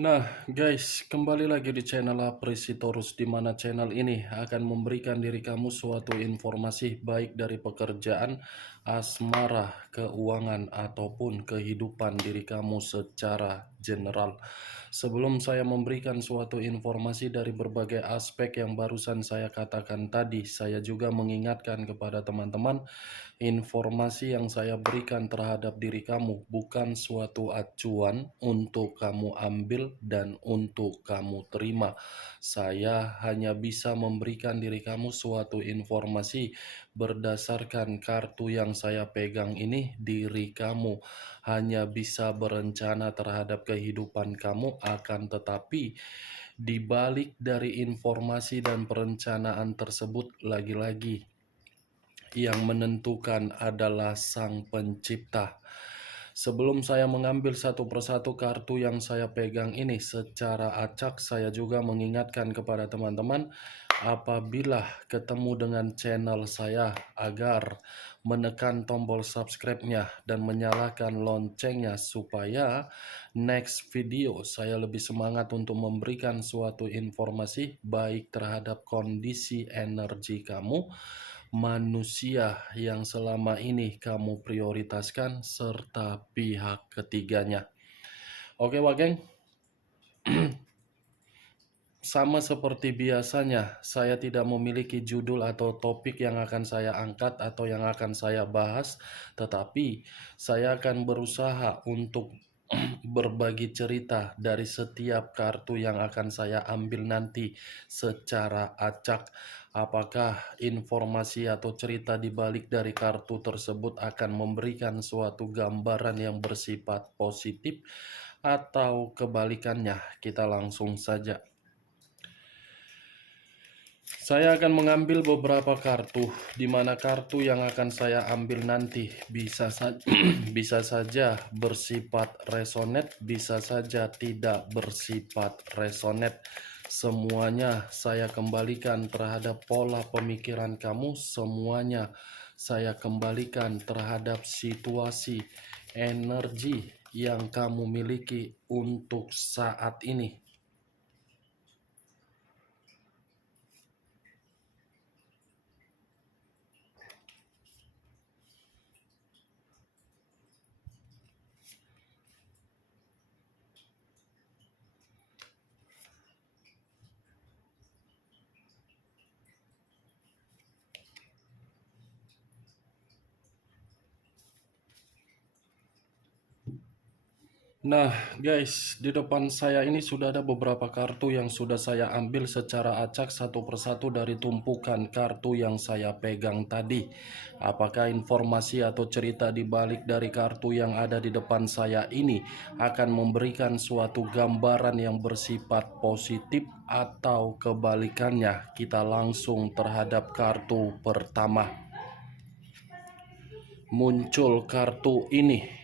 Nah, guys, kembali lagi di channel Apresitorus, di mana channel ini akan memberikan diri kamu suatu informasi baik dari pekerjaan, asmara, keuangan, ataupun kehidupan diri kamu secara general. Sebelum saya memberikan suatu informasi dari berbagai aspek yang barusan saya katakan tadi, saya juga mengingatkan kepada teman-teman, informasi yang saya berikan terhadap diri kamu bukan suatu acuan untuk kamu ambil dan untuk kamu terima. Saya hanya bisa memberikan diri kamu suatu informasi berdasarkan kartu yang saya pegang ini. Diri kamu hanya bisa berencana terhadap kehidupan kamu, akan tetapi di balik dari informasi dan perencanaan tersebut, lagi-lagi yang menentukan adalah Sang Pencipta. Sebelum saya mengambil satu persatu kartu yang saya pegang ini secara acak, saya juga mengingatkan kepada teman-teman, apabila ketemu dengan channel saya, agar menekan tombol subscribe-nya dan menyalakan loncengnya, supaya next video saya lebih semangat untuk memberikan suatu informasi baik terhadap kondisi energi kamu, manusia yang selama ini kamu prioritaskan, serta pihak ketiganya. Oke, Wageng. Sama seperti biasanya, saya tidak memiliki judul atau topik yang akan saya angkat atau yang akan saya bahas, tetapi saya akan berusaha untuk berbagi cerita dari setiap kartu yang akan saya ambil nanti secara acak. Apakah informasi atau cerita di balik dari kartu tersebut akan memberikan suatu gambaran yang bersifat positif atau kebalikannya? Kita langsung saja. Saya akan mengambil beberapa kartu, di mana kartu yang akan saya ambil nanti bisa saja bersifat resonate, bisa saja tidak bersifat resonate. Semuanya saya kembalikan terhadap pola pemikiran kamu, semuanya saya kembalikan terhadap situasi energi yang kamu miliki untuk saat ini. Nah, guys, di depan saya ini sudah ada beberapa kartu yang sudah saya ambil secara acak satu persatu dari tumpukan kartu yang saya pegang tadi. Apakah informasi atau cerita di balik dari kartu yang ada di depan saya ini akan memberikan suatu gambaran yang bersifat positif atau kebalikannya? Kita langsung terhadap kartu pertama. Muncul kartu ini.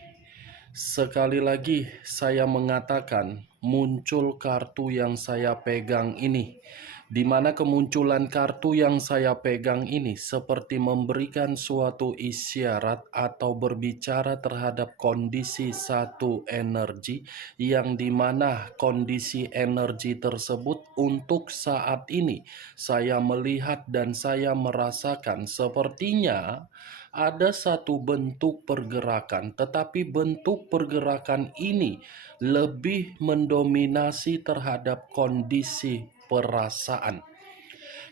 Sekali lagi saya mengatakan, muncul kartu yang saya pegang ini, di mana kemunculan kartu yang saya pegang ini seperti memberikan suatu isyarat atau berbicara terhadap kondisi satu energi, yang dimana kondisi energi tersebut untuk saat ini saya melihat dan saya merasakan sepertinya ada satu bentuk pergerakan, tetapi bentuk pergerakan ini lebih mendominasi terhadap kondisi perasaan.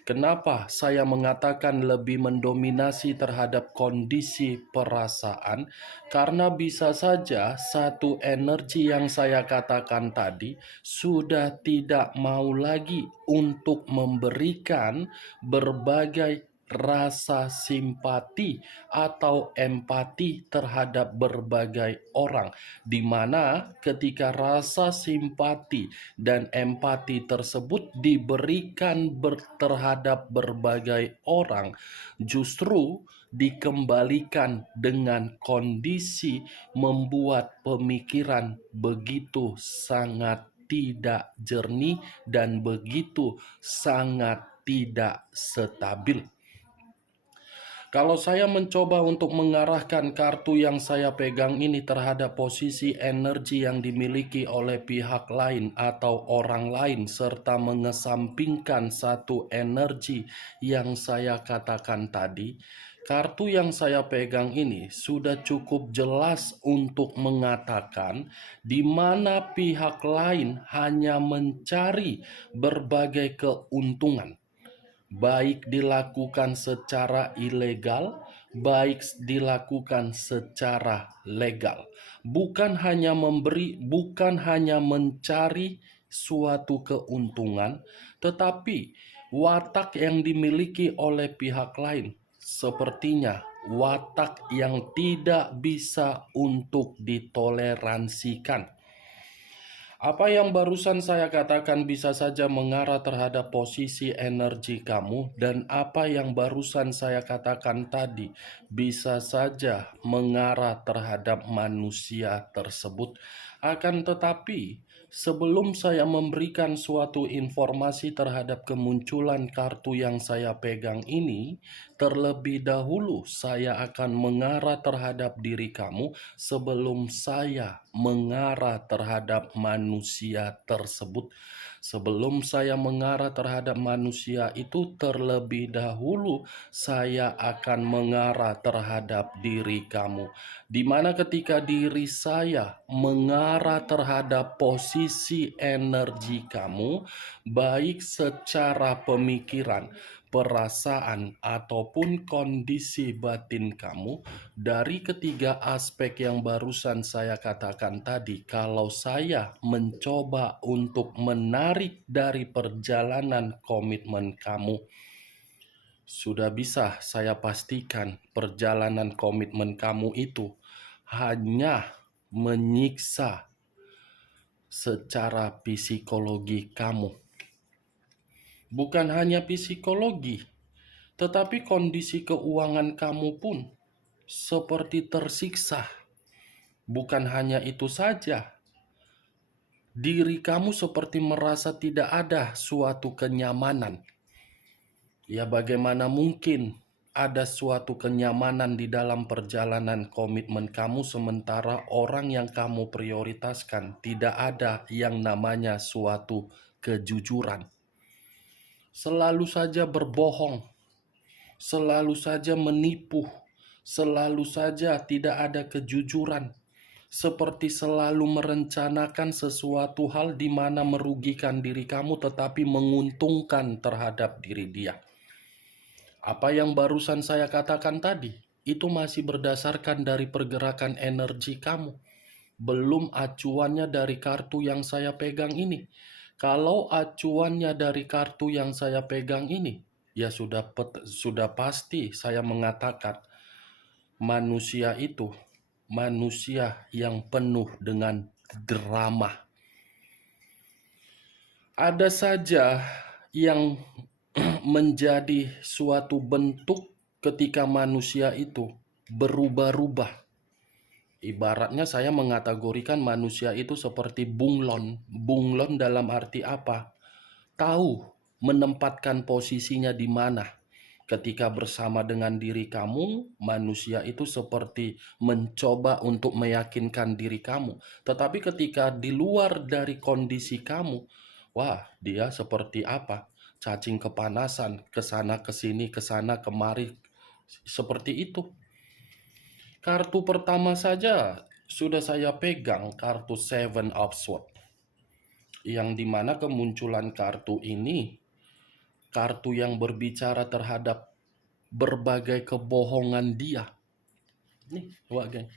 Kenapa saya mengatakan lebih mendominasi terhadap kondisi perasaan? Karena bisa saja satu energi yang saya katakan tadi sudah tidak mau lagi untuk memberikan berbagai rasa simpati atau empati terhadap berbagai orang, di mana ketika rasa simpati dan empati tersebut diberikan terhadap berbagai orang, justru dikembalikan dengan kondisi membuat pemikiran begitu sangat tidak jernih dan begitu sangat tidak stabil. Kalau saya mencoba untuk mengarahkan kartu yang saya pegang ini terhadap posisi energi yang dimiliki oleh pihak lain atau orang lain, serta mengesampingkan satu energi yang saya katakan tadi, kartu yang saya pegang ini sudah cukup jelas untuk mengatakan di mana pihak lain hanya mencari berbagai keuntungan, baik dilakukan secara ilegal, baik dilakukan secara legal. Bukan hanya memberi, bukan hanya mencari suatu keuntungan, tetapi watak yang dimiliki oleh pihak lain sepertinya watak yang tidak bisa untuk ditoleransikan. Apa yang barusan saya katakan bisa saja mengarah terhadap posisi energi kamu, dan apa yang barusan saya katakan tadi bisa saja mengarah terhadap manusia tersebut. Akan tetapi, sebelum saya memberikan suatu informasi terhadap kemunculan kartu yang saya pegang ini, terlebih dahulu saya akan mengarah terhadap diri kamu sebelum saya mengarah terhadap manusia tersebut. Sebelum saya mengarah terhadap manusia itu, terlebih dahulu saya akan mengarah terhadap diri kamu. Di mana ketika diri saya mengarah terhadap posisi energi kamu, baik secara pemikiran, perasaan, ataupun kondisi batin kamu, dari ketiga aspek yang barusan saya katakan tadi, kalau saya mencoba untuk menarik dari perjalanan komitmen kamu, sudah bisa saya pastikan perjalanan komitmen kamu itu hanya menyiksa secara psikologi kamu. Bukan hanya psikologi, tetapi kondisi keuangan kamu pun seperti tersiksa. Bukan hanya itu saja, diri kamu seperti merasa tidak ada suatu kenyamanan. Ya, bagaimana mungkin ada suatu kenyamanan di dalam perjalanan komitmen kamu sementara orang yang kamu prioritaskan tidak ada yang namanya suatu kejujuran. Selalu saja berbohong, selalu saja menipu, selalu saja tidak ada kejujuran, seperti selalu merencanakan sesuatu hal di mana merugikan diri kamu tetapi menguntungkan terhadap diri dia. Apa yang barusan saya katakan tadi, itu masih berdasarkan dari pergerakan energi kamu, belum acuannya dari kartu yang saya pegang ini. Kalau acuannya dari kartu yang saya pegang ini, ya sudah pasti saya mengatakan manusia itu manusia yang penuh dengan drama. Ada saja yang menjadi suatu bentuk ketika manusia itu berubah-ubah. Ibaratnya saya mengategorikan manusia itu seperti bunglon. Bunglon dalam arti apa? Tahu menempatkan posisinya di mana. Ketika bersama dengan diri kamu, manusia itu seperti mencoba untuk meyakinkan diri kamu. Tetapi ketika di luar dari kondisi kamu, wah, dia seperti apa? Cacing kepanasan, kesana kesini, kesana kemari, seperti itu. Kartu pertama saja sudah saya pegang, kartu Seven of Swords, yang dimana kemunculan kartu ini, kartu yang berbicara terhadap berbagai kebohongan dia. Nih, wah geng.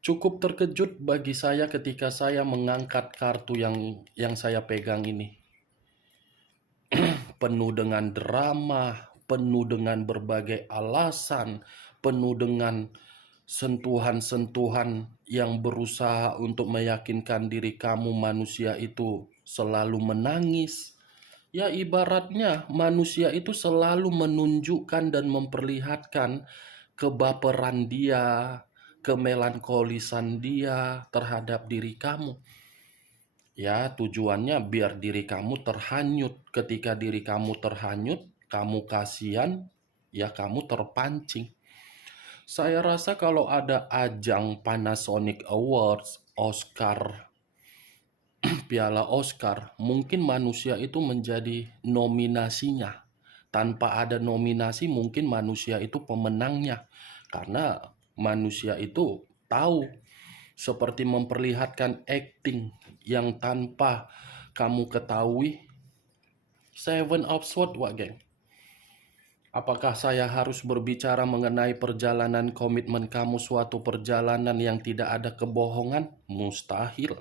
Cukup terkejut bagi saya ketika saya mengangkat kartu yang saya pegang ini. Penuh dengan drama, penuh dengan berbagai alasan, penuh dengan sentuhan-sentuhan yang berusaha untuk meyakinkan diri kamu manusia itu selalu menangis. Ya, ibaratnya manusia itu selalu menunjukkan dan memperlihatkan kebaperan dia, kemelankolisan dia terhadap diri kamu. Ya, tujuannya biar diri kamu terhanyut. Ketika diri kamu terhanyut, kamu kasihan, ya kamu terpancing. Saya rasa kalau ada ajang Panasonic Awards, Oscar, Piala Oscar, mungkin manusia itu menjadi nominasinya. Tanpa ada nominasi, mungkin manusia itu pemenangnya. Karena manusia itu tahu seperti memperlihatkan acting yang tanpa kamu ketahui. Seven of Swords, Wak Geng. Apakah saya harus berbicara mengenai perjalanan komitmen kamu, suatu perjalanan yang tidak ada kebohongan? Mustahil.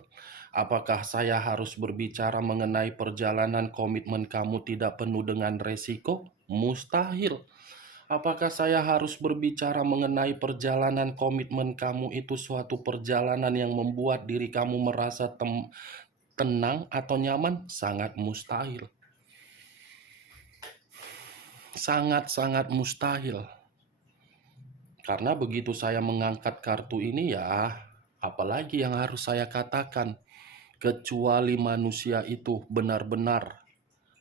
Apakah saya harus berbicara mengenai perjalanan komitmen kamu tidak penuh dengan resiko? Mustahil. Apakah saya harus berbicara mengenai perjalanan komitmen kamu itu suatu perjalanan yang membuat diri kamu merasa tenang atau nyaman? Sangat mustahil. Sangat-sangat mustahil. Karena begitu saya mengangkat kartu ini, ya apalagi yang harus saya katakan, kecuali manusia itu benar-benar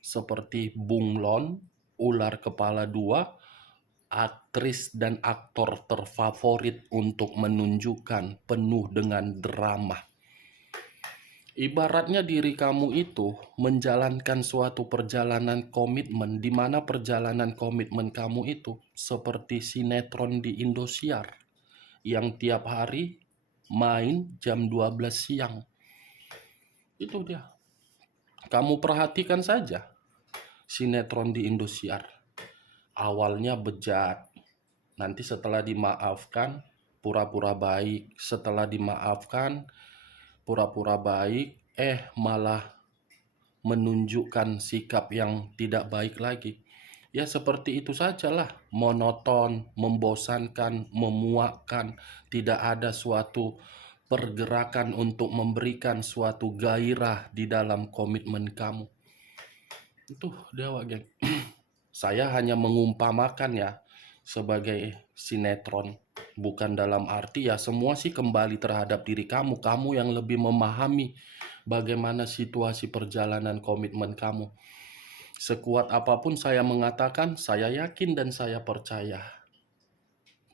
seperti bunglon, ular kepala dua, aktris dan aktor terfavorit untuk menunjukkan penuh dengan drama. Ibaratnya diri kamu itu menjalankan suatu perjalanan komitmen, di mana perjalanan komitmen kamu itu seperti sinetron di Indosiar yang tiap hari main jam 12 siang. Itu dia. Kamu perhatikan saja sinetron di Indosiar. Awalnya bejat, nanti setelah dimaafkan pura-pura baik, setelah dimaafkan pura-pura baik, malah menunjukkan sikap yang tidak baik lagi. Ya seperti itu sajalah, monoton, membosankan, memuakkan, tidak ada suatu pergerakan untuk memberikan suatu gairah di dalam komitmen kamu. Itu dia, Wak Geng. Saya hanya mengumpamakan ya sebagai sinetron, bukan dalam arti ya semua sih kembali terhadap diri kamu yang lebih memahami bagaimana situasi perjalanan komitmen kamu. Sekuat apapun saya mengatakan, saya yakin dan saya percaya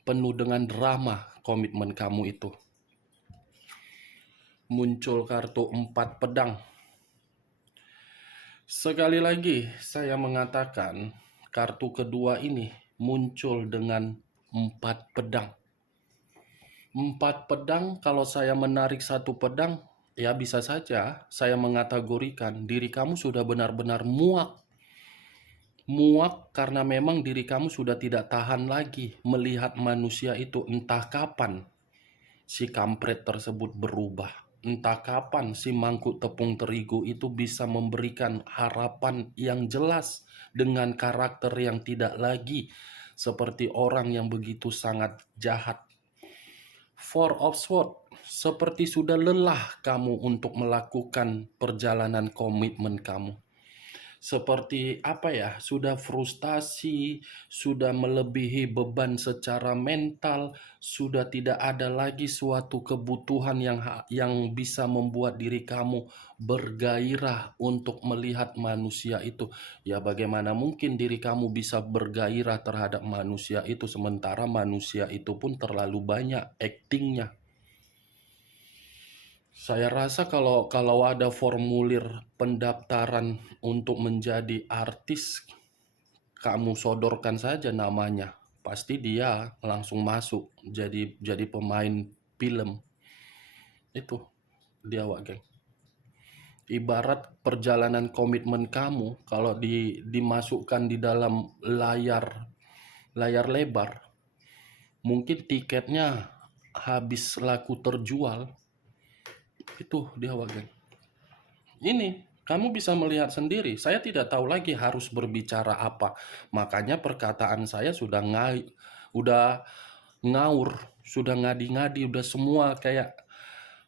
penuh dengan drama komitmen kamu itu. Muncul kartu 4 pedang. Sekali lagi saya mengatakan, kartu kedua ini muncul dengan 4 pedang. 4 pedang, kalau saya menarik satu pedang, ya bisa saja saya mengategorikan diri kamu sudah benar-benar muak. Muak karena memang diri kamu sudah tidak tahan lagi melihat manusia itu, entah kapan si kampret tersebut berubah. Entah kapan si mangkuk tepung terigu itu bisa memberikan harapan yang jelas dengan karakter yang tidak lagi seperti orang yang begitu sangat jahat. Four of Swords, seperti sudah lelah kamu untuk melakukan perjalanan komitmen kamu. Seperti apa ya, sudah frustasi, sudah melebihi beban secara mental, sudah tidak ada lagi suatu kebutuhan yang bisa membuat diri kamu bergairah untuk melihat manusia itu. Ya bagaimana mungkin diri kamu bisa bergairah terhadap manusia itu sementara manusia itu pun terlalu banyak aktingnya. Saya rasa kalau ada formulir pendaftaran untuk menjadi artis, kamu sodorkan saja namanya, pasti dia langsung masuk jadi pemain film. Itu dia, Wak Geng. Ibarat perjalanan komitmen kamu kalau dimasukkan di dalam layar lebar, mungkin tiketnya habis laku terjual. Itu dia, Wak Geng. Ini kamu bisa melihat sendiri. Saya tidak tahu lagi harus berbicara apa. Makanya perkataan saya sudah ngaur, sudah ngadi-ngadi, udah semua kayak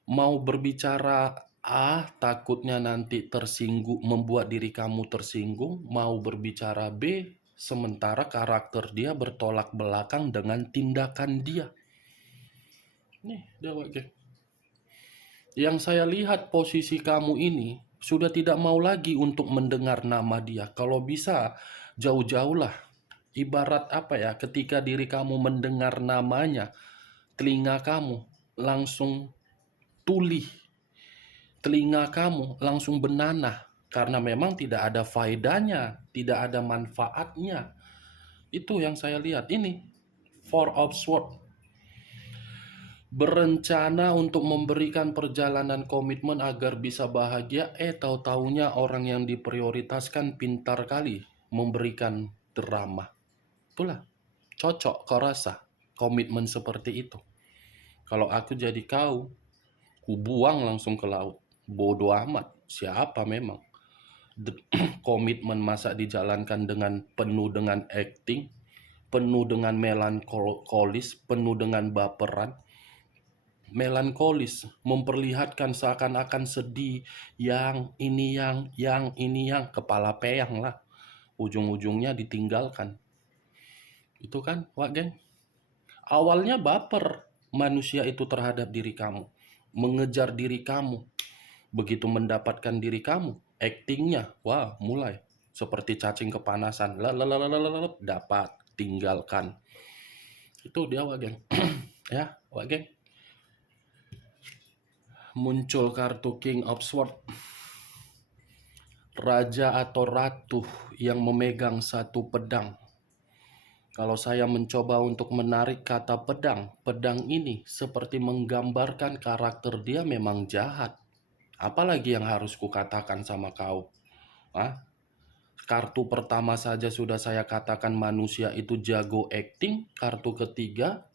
mau berbicara A, takutnya nanti tersinggung, membuat diri kamu tersinggung. Mau berbicara B, sementara karakter dia bertolak belakang dengan tindakan dia. Nih, dia, Wak Geng. Yang saya lihat posisi kamu ini sudah tidak mau lagi untuk mendengar nama dia. Kalau bisa jauh-jauhlah. Ibarat apa ya, ketika diri kamu mendengar namanya, telinga kamu langsung tuli, telinga kamu langsung benanah, karena memang tidak ada faedahnya, tidak ada manfaatnya. Itu yang saya lihat ini. Four of Swords. Berencana untuk memberikan perjalanan komitmen agar bisa bahagia, tahu-taunya orang yang diprioritaskan pintar kali memberikan drama. Itulah, cocok kau rasa komitmen seperti itu. Kalau aku jadi kau, ku buang langsung ke laut. Bodoh amat, siapa memang. Komitmen masa dijalankan dengan penuh dengan acting, penuh dengan melankolis, penuh dengan baperan. Melankolis memperlihatkan seakan-akan sedih, yang ini yang kepala peyang lah, ujung-ujungnya ditinggalkan. Itu kan, Wak Geng? Awalnya baper manusia itu terhadap diri kamu, mengejar diri kamu. Begitu mendapatkan diri kamu, actingnya, wah, mulai seperti cacing kepanasan, dapat, tinggalkan. Itu dia, Wak Geng. Ya, Wak Geng. Muncul kartu King of Swords, raja atau ratu yang memegang satu pedang. Kalau saya mencoba untuk menarik kata pedang, pedang ini seperti menggambarkan karakter dia memang jahat. Apalagi yang harus kukatakan sama kau? Kartu pertama saja sudah saya katakan manusia itu jago acting. Kartu ketiga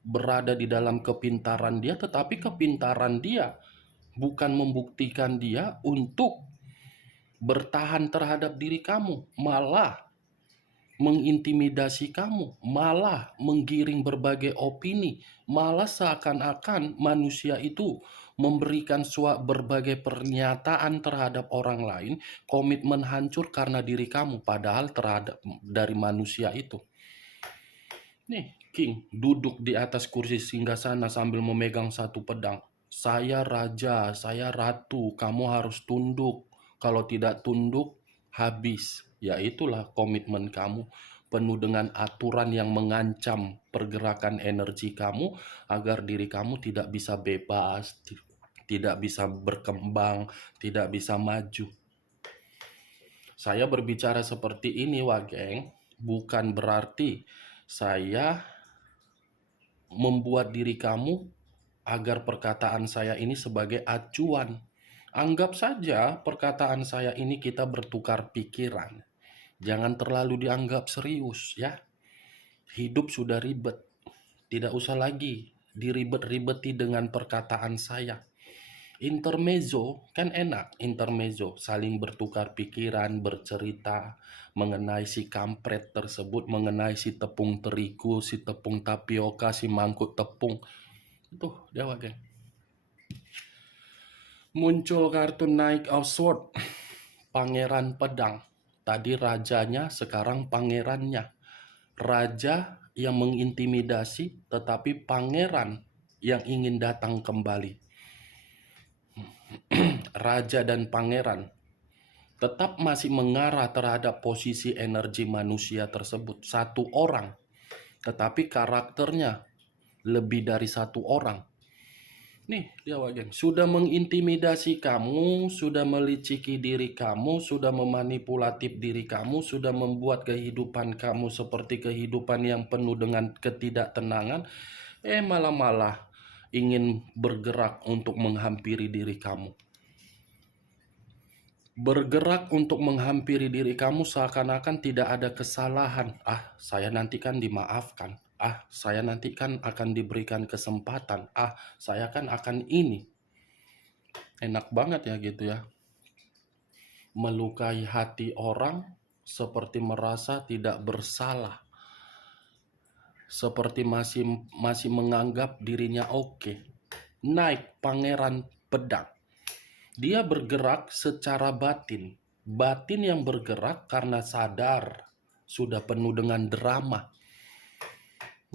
berada di dalam kepintaran dia, tetapi kepintaran dia bukan membuktikan dia untuk bertahan terhadap diri kamu, malah mengintimidasi kamu, malah menggiring berbagai opini, malah seakan-akan manusia itu memberikan berbagai pernyataan terhadap orang lain, komitmen hancur karena diri kamu, padahal terhadap dari manusia itu. Nih, King duduk di atas kursi singgasana sambil memegang satu pedang. Saya raja, saya ratu, kamu harus tunduk. Kalau tidak tunduk, habis. Ya itulah komitmen kamu, penuh dengan aturan yang mengancam pergerakan energi kamu agar diri kamu tidak bisa bebas, tidak bisa berkembang, tidak bisa maju. Saya berbicara seperti ini, Wak Geng, bukan berarti saya membuat diri kamu agar perkataan saya ini sebagai acuan. Anggap saja perkataan saya ini kita bertukar pikiran. Jangan terlalu dianggap serius ya. Hidup sudah ribet. Tidak usah lagi diribet-ribeti dengan perkataan saya. Intermezzo kan enak, intermezzo saling bertukar pikiran, bercerita mengenai si kampret tersebut, mengenai si tepung terigu, si tepung tapioka, si mangkuk tepung. Itu dia, Wak. Muncul kartu Knight of Swords, pangeran pedang. Tadi rajanya, sekarang pangerannya. Raja yang mengintimidasi, tetapi pangeran yang ingin datang kembali. Raja dan pangeran tetap masih mengarah terhadap posisi energi manusia tersebut. Satu orang, tetapi karakternya lebih dari satu orang. Nih dia, Wak, sudah mengintimidasi kamu, sudah meliciki diri kamu, sudah memanipulatif diri kamu, sudah membuat kehidupan kamu seperti kehidupan yang penuh dengan ketidaktenangan, malah ingin bergerak untuk menghampiri diri kamu. Bergerak untuk menghampiri diri kamu seakan-akan tidak ada kesalahan. Saya nanti kan dimaafkan. Saya nanti kan akan diberikan kesempatan. Saya kan akan ini. Enak banget ya gitu ya. Melukai hati orang seperti merasa tidak bersalah. Seperti masih menganggap dirinya oke. Naik pangeran pedang. Dia bergerak secara batin. Batin yang bergerak karena sadar sudah penuh dengan drama.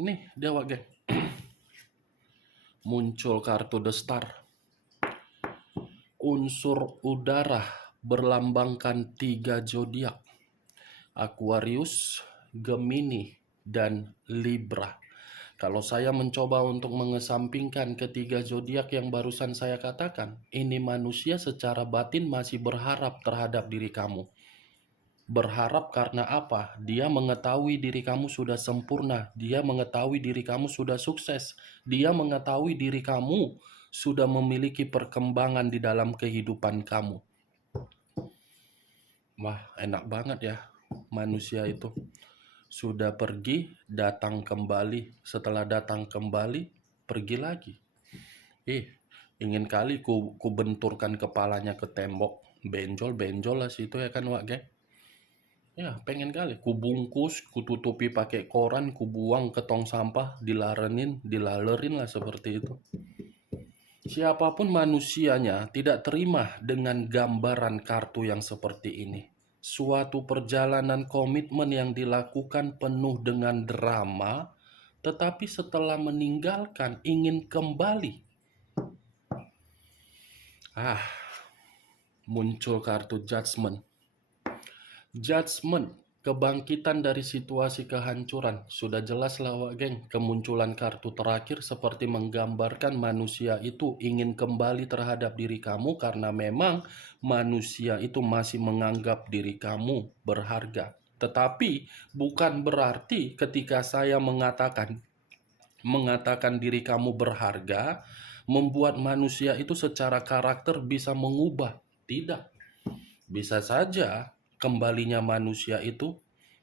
Nih dia, Wak. Muncul kartu The Star. Unsur udara berlambangkan 3 zodiak. Aquarius, Gemini, dan Libra. Kalau saya mencoba untuk mengesampingkan ketiga zodiak yang barusan saya katakan, ini manusia secara batin masih berharap terhadap diri kamu. Berharap karena apa? Dia mengetahui diri kamu sudah sempurna, dia mengetahui diri kamu sudah sukses, dia mengetahui diri kamu sudah memiliki perkembangan di dalam kehidupan kamu. Wah, enak banget ya manusia itu. Sudah pergi, datang kembali. Setelah datang kembali, pergi lagi. Ingin kali ku benturkan kepalanya ke tembok. Benjol lah situ ya kan, Wak, geng? Ya, pengen kali. Ku bungkus, ku tutupi pakai koran, ku buang ke tong sampah, dilalerin lah seperti itu. Siapapun manusianya tidak terima dengan gambaran kartu yang seperti ini. Suatu perjalanan komitmen yang dilakukan penuh dengan drama, tetapi setelah meninggalkan ingin kembali. Muncul kartu Judgment. Judgment, kebangkitan dari situasi kehancuran. Sudah jelas lah, Wak, geng. Kemunculan kartu terakhir seperti menggambarkan manusia itu ingin kembali terhadap diri kamu karena memang manusia itu masih menganggap diri kamu berharga. Tetapi bukan berarti ketika saya mengatakan diri kamu berharga, membuat manusia itu secara karakter bisa mengubah. Tidak. Bisa saja kembalinya manusia itu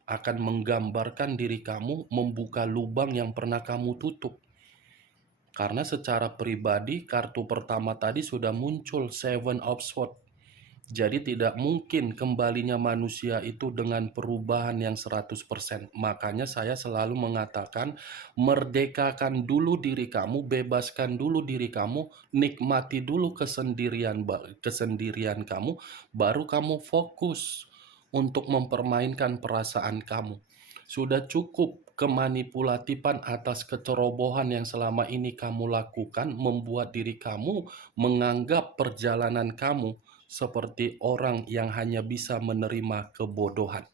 akan menggambarkan diri kamu membuka lubang yang pernah kamu tutup. Karena secara pribadi kartu pertama tadi sudah muncul Seven of Swords. Jadi tidak mungkin kembalinya manusia itu dengan perubahan yang 100%. Makanya saya selalu mengatakan merdekakan dulu diri kamu, bebaskan dulu diri kamu, nikmati dulu kesendirian kamu, baru kamu fokus untuk mempermainkan perasaan kamu. Sudah cukup kemanipulatifan atas kecerobohan yang selama ini kamu lakukan membuat diri kamu menganggap perjalanan kamu seperti orang yang hanya bisa menerima kebodohan.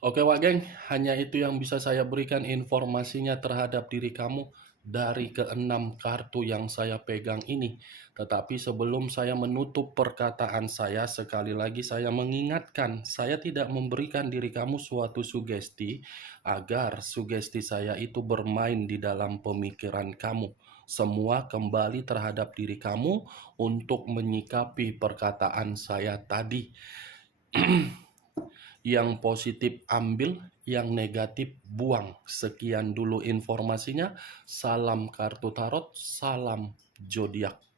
Oke, Wak, geng, hanya itu yang bisa saya berikan informasinya terhadap diri kamu dari keenam kartu yang saya pegang ini. Tetapi sebelum saya menutup perkataan saya, sekali lagi saya mengingatkan, saya tidak memberikan diri kamu suatu sugesti agar sugesti saya itu bermain di dalam pemikiran kamu. Semua kembali terhadap diri kamu untuk menyikapi perkataan saya tadi. Yang positif ambil, yang negatif buang. Sekian dulu informasinya. Salam kartu tarot, salam zodiak.